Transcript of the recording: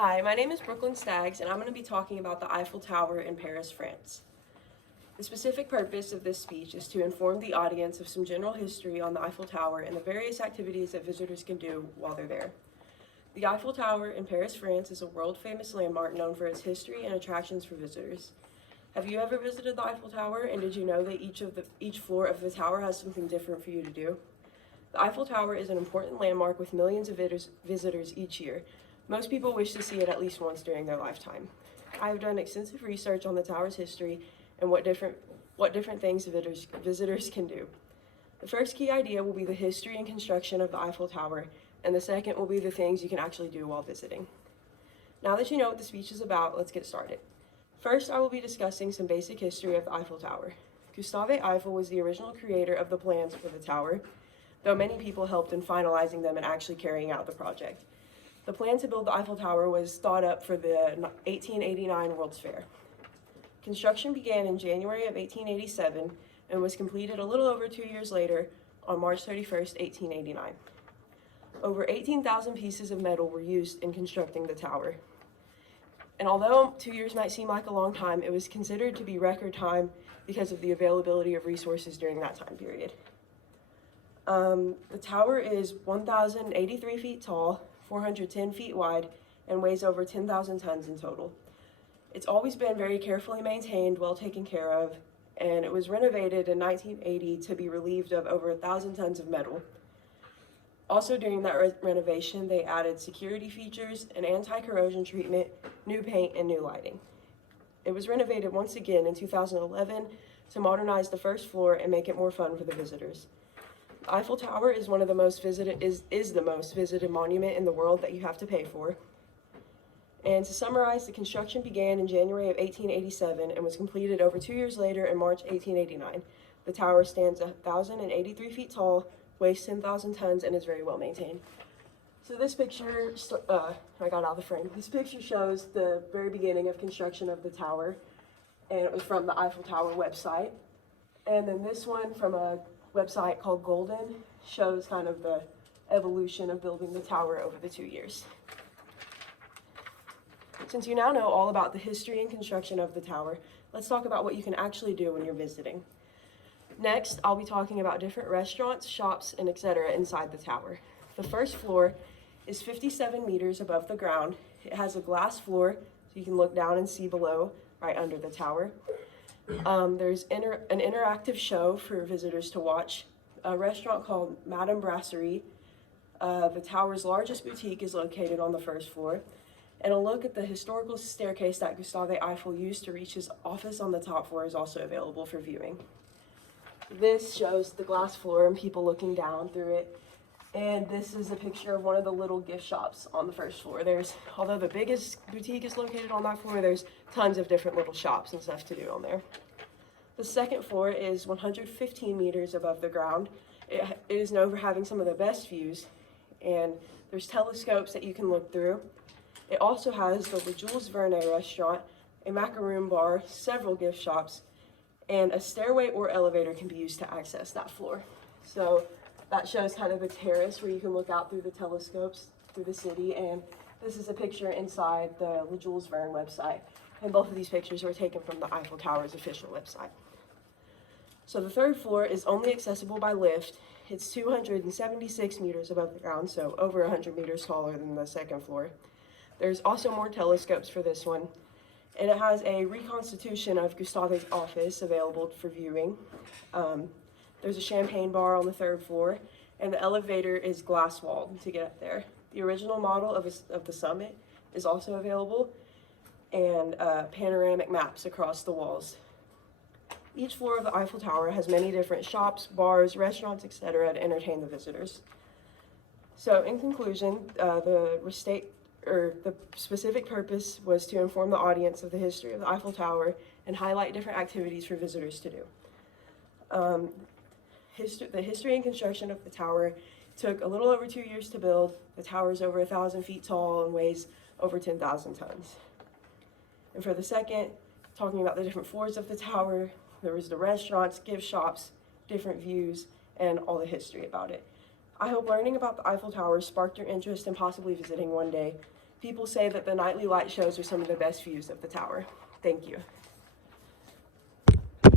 Hi, my name is Brooklyn Staggs, and I'm going to be talking about the Eiffel Tower in Paris, France. The specific purpose of this speech is to inform the audience of some general history on the Eiffel Tower and the various activities that visitors can do while they're there. The Eiffel Tower in Paris, France is a world-famous landmark known for its history and attractions for visitors. Have you ever visited the Eiffel Tower, and did you know that each floor of the tower has something different for you to do? The Eiffel Tower is an important landmark with millions of visitors each year. Most people wish to see it at least once during their lifetime. I have done extensive research on the tower's history and what different things visitors can do. The first key idea will be the history and construction of the Eiffel Tower, and the second will be the things you can actually do while visiting. Now that you know what the speech is about, let's get started. First, I will be discussing some basic history of the Eiffel Tower. Gustave Eiffel was the original creator of the plans for the tower, though many people helped in finalizing them and actually carrying out the project. The plan to build the Eiffel Tower was thought up for the 1889 World's Fair. Construction began in January of 1887 and was completed a little over 2 years later on March 31st, 1889. Over 18,000 pieces of metal were used in constructing the tower. And although 2 years might seem like a long time, it was considered to be record time because of the availability of resources during that time period. The tower is 1,083 feet tall, 410 feet wide, and weighs over 10,000 tons in total. It's always been very carefully maintained, well taken care of, and it was renovated in 1980 to be relieved of over 1,000 tons of metal. Also during that renovation, they added security features, an anti-corrosion treatment, new paint, and new lighting. It was renovated once again in 2011 to modernize the first floor and make it more fun for the visitors. The Eiffel Tower is one of the most visited is the most visited monument in the world that you have to pay for. And to summarize, the construction began in January of 1887 and was completed over 2 years later in March 1889. The tower stands 1,083 feet tall, weighs 10,000 tons, and is very well maintained. So this picture, I got out of the frame. This picture shows the very beginning of construction of the tower, and it was from the Eiffel Tower website. And then this one from a website called Golden shows kind of the evolution of building the tower over the 2 years. Since you now know all about the history and construction of the tower, let's talk about what you can actually do when you're visiting. Next, I'll be talking about different restaurants, shops, and etc. inside the tower. The first floor is 57 meters above the ground. It has a glass floor, so you can look down and see below, right under the tower. There's an interactive show for visitors to watch, a restaurant called Madame Brasserie. The tower's largest boutique is located on the first floor, and a look at the historical staircase that Gustave Eiffel used to reach his office on the top floor is also available for viewing. This shows the glass floor and people looking down through it, and this is a picture of one of the little gift shops on the first floor. Although the biggest boutique is located on that floor, there's tons of different little shops and stuff to do on there. The second floor is 115 meters above the ground. It is known for having some of the best views, and there's telescopes that you can look through. It also has the Le Jules Verne restaurant, a macaroon bar, several gift shops, and a stairway or elevator can be used to access that floor. So that shows kind of the terrace where you can look out through the telescopes through the city, and this is a picture inside the Le Jules Verne website, and both of these pictures were taken from the Eiffel Tower's official website. So the third floor is only accessible by lift. It's 276 meters above the ground, so over 100 meters taller than the second floor. There's also more telescopes for this one, and it has a reconstitution of Gustave's office available for viewing. There's a champagne bar on the third floor, and the elevator is glass-walled to get up there. The original model of the summit is also available, and panoramic maps across the walls. Each floor of the Eiffel Tower has many different shops, bars, restaurants, etc. to entertain the visitors. So in conclusion, the specific purpose was to inform the audience of the history of the Eiffel Tower and highlight different activities for visitors to do. The history and construction of the tower took a little over 2 years to build. The tower is over 1,000 feet tall and weighs over 10,000 tons. And for the second, talking about the different floors of the tower, there was the restaurants, gift shops, different views, and all the history about it. I hope learning about the Eiffel Tower sparked your interest in possibly visiting one day. People say that the nightly light shows are some of the best views of the tower. Thank you.